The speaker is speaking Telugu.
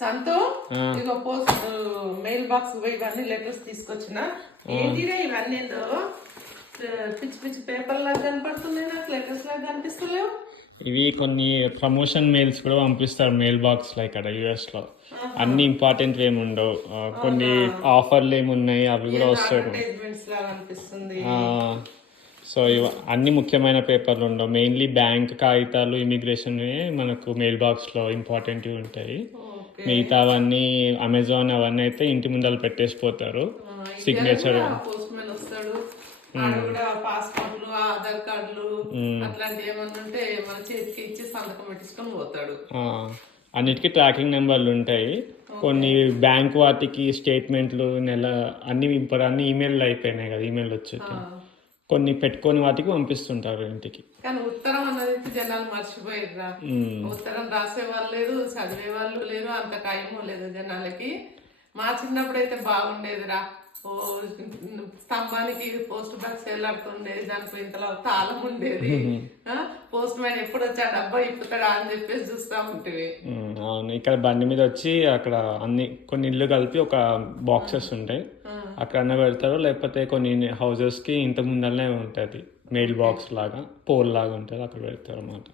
సంతో ఇగో పోస్ట్ మెయిల్ బాక్స్ ఇవన్నీ లెటర్స్ తీసుకొచ్చిన. ఏంటిదే ఇవన్నీ ఏందో పిచ్చి పిచ్చి పేపర్ లాగా కనపడుతున్నాయి, నాకు లెటర్స్ లాగా కనిపిస్తలేవు. ఇవి కొన్ని ప్రమోషన్ మెయిల్స్ కూడా పంపిస్తారు మెయిల్ బాక్స్ లో ఇక్కడ యుఎస్ లో. అన్ని ఇంపార్టెంట్ ఏమి ఉండవు, కొన్ని ఆఫర్లు ఏమి ఉన్నాయి అవి కూడా వస్తాయి. సో అన్ని ముఖ్యమైన పేపర్లు ఉండవు, మెయిన్లీ బ్యాంక్ కాగితాలు ఇమిగ్రేషన్ మనకు మెయిల్ బాక్స్ లో ఇంపార్టెంట్ ఉంటాయి. మిగతావన్నీ అమెజాన్ అవన్నీ అయితే ఇంటి ముందర పెట్టేసిపోతారు. సిగ్నేచర్ పాస్పోర్ట్లు, ఆధార్ కార్డులు అట్లాంటివి ఏమన్నా ఉంటే మన చేతికి ఇచ్చి సంతకం పెట్టించుకొని పోతాడు. అన్నిటికీ ట్రాకింగ్ నెంబర్లు ఉంటాయి. కొన్ని బ్యాంక్ వాటికి స్టేట్మెంట్లు నెల అన్ని ఈమెయిల్ అయిపోయినాయి కదా, ఈమెయిల్ వచ్చేది. కొన్ని పెట్టుకొని వాటికి పంపిస్తుంటారు ఇంటికి. కానీ ఉత్తరం అన్నది జనాలు మర్చిపోయిర్రా. ఉత్తరం రాసే వాళ్ళు లేదు, చదివే వాళ్ళు లేరు, అంత ఖాయమో లేదు జనాలకి. మా చిన్నప్పుడు అయితే బాగుండేదిరా. స్తంభానికి పోస్ట్ బాక్స్ వెళ్ళాడుతుండేది, దానికి ఇంతలో తాళం ఉండేది. పోస్ట్ మ్యాన్ ఎప్పుడు వచ్చా డబ్బా ఇప్పుతాడా అని చెప్పేసి చూస్తా ఉంటుంది. అవును, ఇక్కడ బండి మీద వచ్చి అక్కడ అన్ని కొన్ని ఇల్లు కలిపి ఒక బాక్సెస్ ఉంటాయి, అక్కడ అన్న పెడతారు. లేకపోతే కొన్ని హౌసెస్ కి ఇంత ముందరనే ఉంటది మెయిల్ బాక్స్ లాగా, పోల్ లాగా ఉంటుంది, అక్కడ పెడతారు అన్నమాట.